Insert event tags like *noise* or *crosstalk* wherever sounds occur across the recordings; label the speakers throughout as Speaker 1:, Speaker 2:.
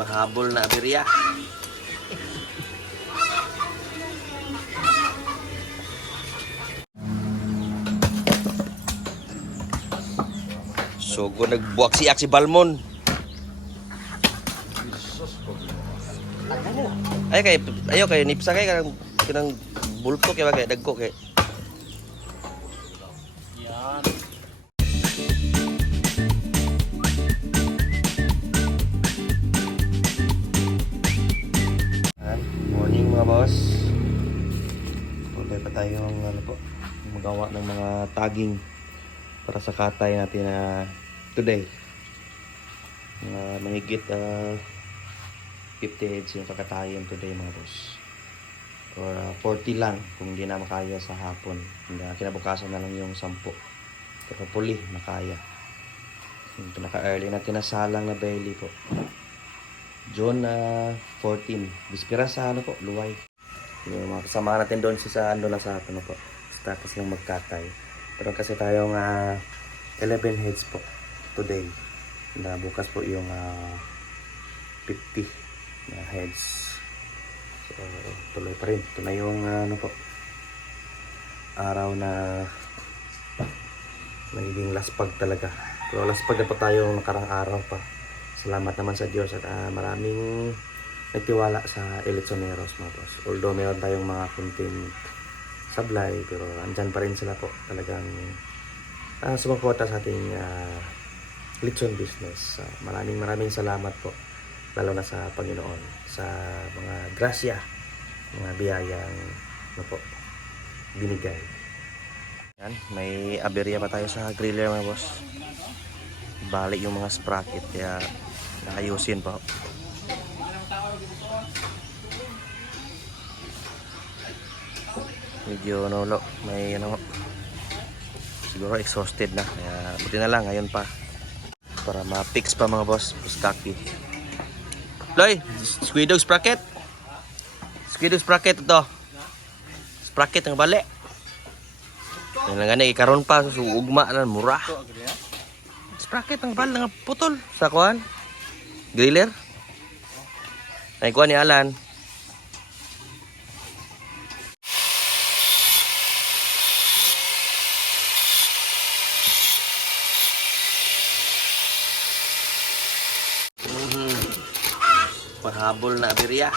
Speaker 1: Pahabol na aberya. So, kung nagbuwak si si Balmon. Ay kay ayo kay nipsa kay kanang kanang bulto kay bagay dagko kay.
Speaker 2: Yan.
Speaker 1: Mga tagging para sa katay natin na today. Mga mahigit ah, 50 heads yung kakatayin today mga boss. Or ah, 40 lang kung hindi na makaya sa hapon. Hindi, kinabukasan na lang yung 10. Pero puli, makaya. Yung pinaka-early na tinasalang na belly po. June ah, 14. Bispira sa ano po, Luway. Yung mga kasama natin doon sa ano na sa ano po. Tapos lang magkatay. Pero kasi tayong ah, 11 heads po today. Na bukas po yung ah, 50 na heads. So, tuloy pa rin. Ito na yung ah, ano po araw na magiging laspag talaga. Pero laspag na po tayo nakarang araw pa salamat naman sa Diyos at ah, maraming nagtiwala sa Elitsoneros mga boss. Although meron tayong mga kunting sablay pero andyan pa rin sila po talagang uh, sumuporta sa ating uh, Litson business. So, maraming maraming salamat po lalo na sa Panginoon sa mga grasya, mga biyayang ano po, binigay. Yan, may aberya pa tayo sa griller mga boss balik yung mga sprocket kaya naayusin pa medyo ano lo may ano siguro exhausted na. Kaya buti na lang ngayon pa. Para ma-fix pa mga boss stocky Loy, squidog sprocket squidog sprocket ito. Sprocket ang balik yan lang gani ikaron pa ugma na mura. Sprocket ang bal nga putol. Sa kuan griller? Ay kuan ni Alan Pahabol na aberya.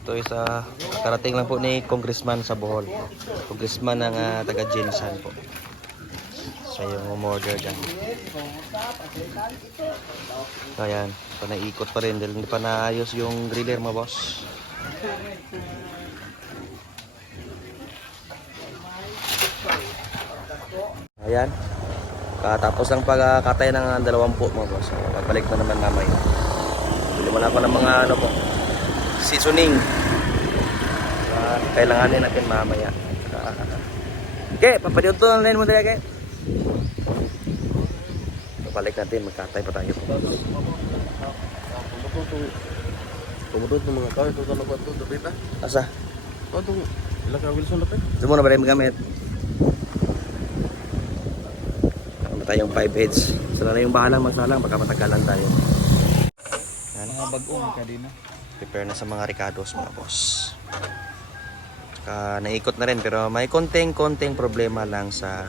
Speaker 1: Ito isa karating lang po ni Congressman sa Bohol. Congressman ng ah, taga Jinsan po. Siya yung umorder dyan. Ayan, pa naikot pa rin dahil hindi pa naayos yung griller mga boss. Ayan. Katapos lang pagkatay ng dalawang po mga boss. So, pagbalik na naman mamaya. Bili mo na ako ng mga ano po, seasoning. Uh, kailanganin natin mamaya. Okay, papadiyon to ang line mo dali, okay? Balik natin, magkatay pa tayo.
Speaker 2: Pumudot ng mga car, ito talaga ito, dapat ah.
Speaker 1: Asa?
Speaker 2: Ito, ito, ilang ka Wilson dapat?
Speaker 1: Ito muna ba rin magamit? Ano tayong 5 heads. Sila na yung bahalang magsalang, baka matagalan tayo. Yan.
Speaker 2: Mga bagong ka din ah.
Speaker 1: prepare na sa mga ricados mga boss. Tsaka naikot na rin pero may konting-konting problema lang sa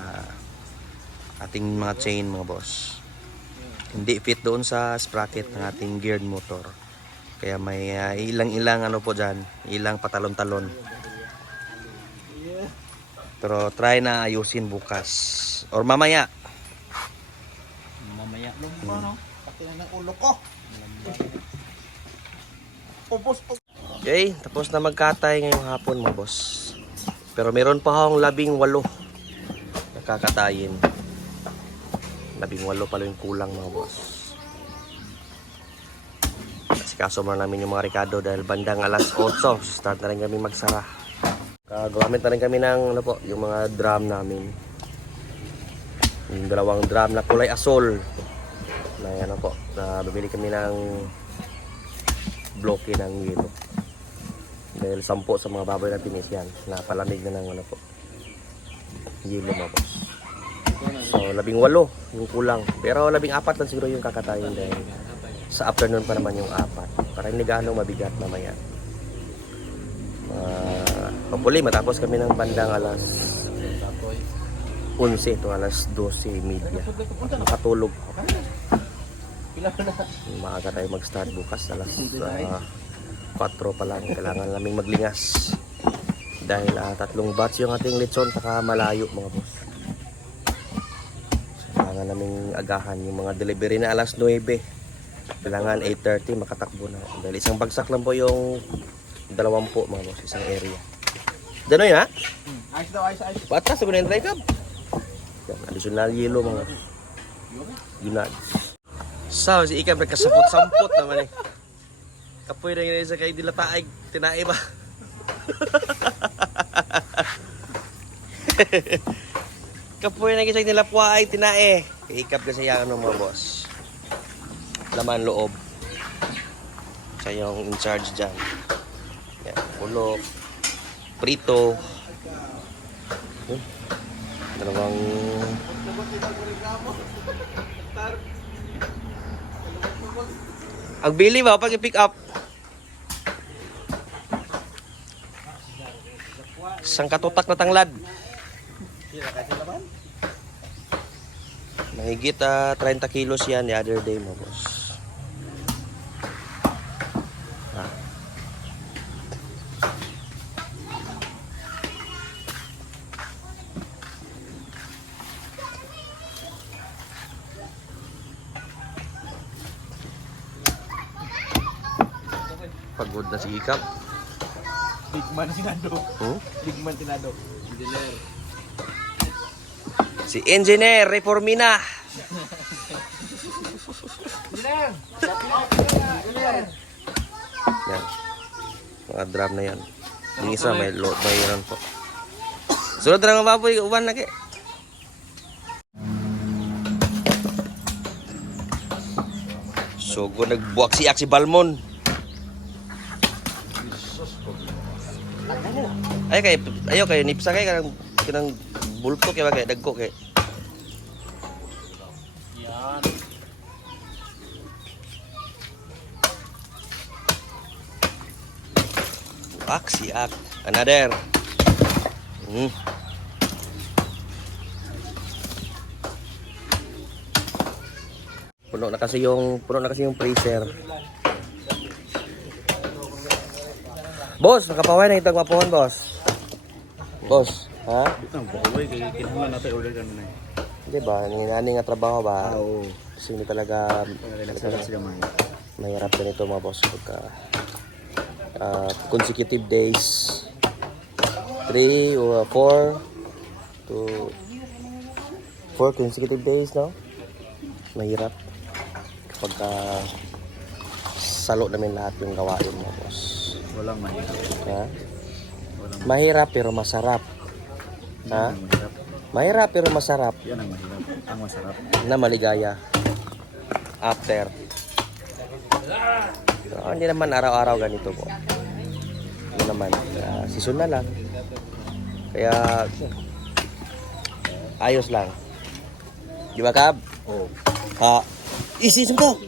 Speaker 1: ating mga chain mga boss. Hindi fit doon sa sprocket ng ating geared motor. Kaya may ah, ilang-ilang ano po dyan, ilang patalon-talon. Pero try na ayusin bukas. Or mamaya.
Speaker 2: Lang pa no? Pati na ng ulo ko. Pupos po.
Speaker 1: Okay, tapos na magkatay ngayong hapon mga boss. Pero meron pa akong labing walo na kakatayin. Labing walo pala yung kulang mga boss. Kasi kaso mo namin yung mga Ricardo dahil bandang alas 8, start na rin kami magsara. Kagamit na rin kami ng ano po, yung mga drum namin. Yung dalawang drum na kulay asol. Na ano po, na bibili kami ng bloke ng yelo. Dahil sampo sa mga baboy natin is yan. Napalamig na ng ano po. Yelo mga boss. So, labing walo yung kulang. Pero labing apat lang siguro yung kakatayin dahil sa afternoon pa naman yung apat. Para hindi gaano mabigat mamaya. Uh, hopefully, matapos kami ng bandang alas 11 to alas 12.30. Makatulog. Maaga tayo mag-start bukas alas uh, 4 pa lang. Kailangan naming maglingas. Dahil ah, tatlong batch yung ating lechon saka malayo mga boss. Kailangan naming agahan yung mga delivery na alas 9. Kailangan 8.30 makatakbo na. Dahil isang bagsak lang po yung dalawampu mga boss, isang area. Danoy ha?
Speaker 2: Ayos daw, ayos, ayos.
Speaker 1: Patas sa yung dry cup. Yan, additional yellow mga ginad. Sa si Ika nagkasapot-sampot naman eh. Kapoy na yun sa kay dilataig, tinae ba? *laughs* Kapoy na gisag nila puwa ay tinae. Ikap kasi yan ano mga boss. Laman loob. Siya yung in charge dyan. Yan, pulok. Prito. Hmm. Dalawang *laughs* Ang bili ba pag i-pick up? Isang katutak na tanglad. Mahigit ah, 30 kilos yan the other day mo, boss. Pagod na si Ikap.
Speaker 2: Big man sinado.
Speaker 1: Hmm?
Speaker 2: Big man sinado. Engineer.
Speaker 1: Si Engineer Reformina.
Speaker 2: Engineer!
Speaker 1: Yan. Mga drum na yan. Yung isa may load, may run po. Sunod na mga baboy, uban na kay. So, kung nagbuwak si Aksi Balmon. Ay kay ayo kay nipsa kay kanang kanang bulto kay bagay dagko kay.
Speaker 2: Yan.
Speaker 1: Ak si Ak. Another. Hmm. Puno na kasi yung puno na kasi yung freezer. Boss, nakapaway na itong mapuhon, boss. Boss, ha?
Speaker 2: Ang bakoy, kaya kinuha natin order ka na eh.
Speaker 1: Di ba? Ninani nga trabaho ba?
Speaker 2: Oo.
Speaker 1: Kasi hindi talaga
Speaker 2: Relax relax gamay.
Speaker 1: mahirap din ito mga boss pagka ah, consecutive days 3 or 4 to 4 consecutive days no mahirap kapag ah, salo namin lahat yung gawain mga boss
Speaker 2: Walang mahirap.
Speaker 1: ha?
Speaker 2: Walang
Speaker 1: mahirap pero masarap ha?
Speaker 2: Mahirap.
Speaker 1: mahirap pero masarap
Speaker 2: Yan ang mahirap. Ang masarap.
Speaker 1: na maligaya after. So, hindi naman araw-araw ganito po. Ano naman, uh, season na lang. Kaya, ayos lang. Di ba, Kab?
Speaker 2: Oo.
Speaker 1: Ha? Isisin ko!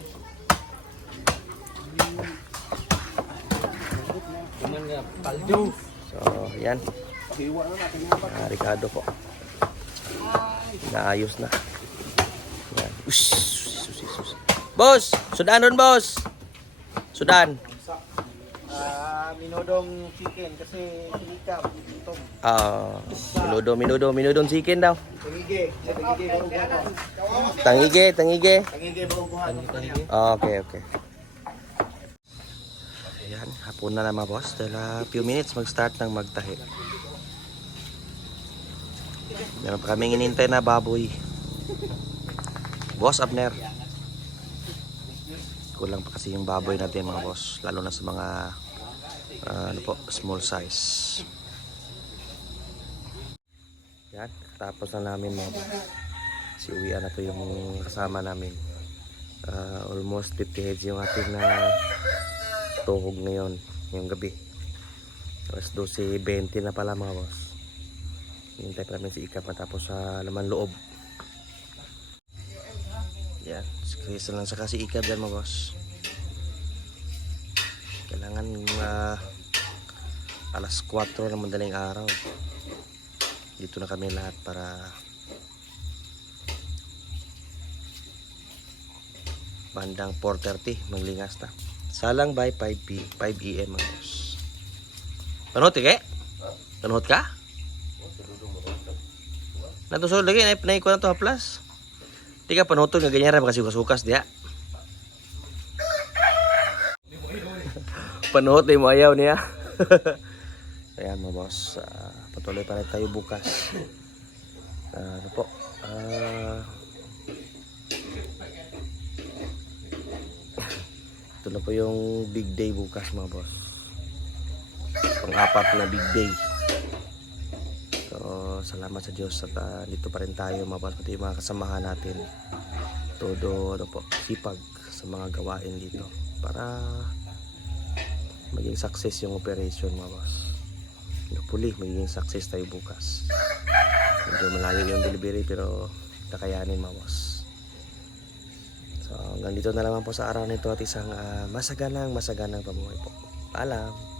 Speaker 1: So, yan. Uh, Ricardo po. Naayos na. Yan. Ush! Sus, sus. Boss! Sudan ron, boss! Sudan!
Speaker 2: Ah, minodong chicken kasi sinikap. Ito.
Speaker 1: Ah, minudo, minudo, minudong chicken daw.
Speaker 2: Tangige. Tangige bago buhat.
Speaker 1: Tangige, tangige.
Speaker 2: Tangige bago buhat.
Speaker 1: Ah, okay, okay. Ayan, hapon na na boss. Dahil ah, few minutes mag-start ng magtahi. Meron pa kaming inintay na baboy. Boss Abner. Kulang pa kasi yung baboy natin mga boss. Lalo na sa mga ah, ano po, small size. Yan, tapos na namin mga boss. Si uwian na to yung kasama namin. Ah, almost 50 heads yung ating na tuhog ngayon, yung gabi. Alas 12.20 na pala mga boss. Hintay pa namin si Ikap matapos sa laman loob. Yan. Squeeze lang sa kasi Ikap dyan mga boss. Kailangan uh, alas 4 na madaling araw. Dito na kami lahat para bandang 4.30 maglingas na. Salang by 5 p 5 AM mga boss. Panot ke? Panot ka? Natusod lagi na naik ko na to haplas. Di ka panutol nga ganyan rin kasi sukas dia. *laughs* Panuhot na mo ayaw niya. *laughs* Ayan mga boss, ah, patuloy pa tayo bukas. Ah, ano po? Ah, ito na po yung big day bukas mga boss. Pang-apat na big day. So, salamat sa Diyos at ah, dito pa rin tayo mga boss. Pati yung mga kasamahan natin. Todo, ano po, sipag sa mga gawain dito. Para maging success yung operation mga boss. Hopefully, magiging success tayo bukas. Medyo malayo yung delivery pero kakayanin mga boss. So hanggang dito na naman po sa araw nito at isang ah, masaganang masaganang pabuhay po. Paalam!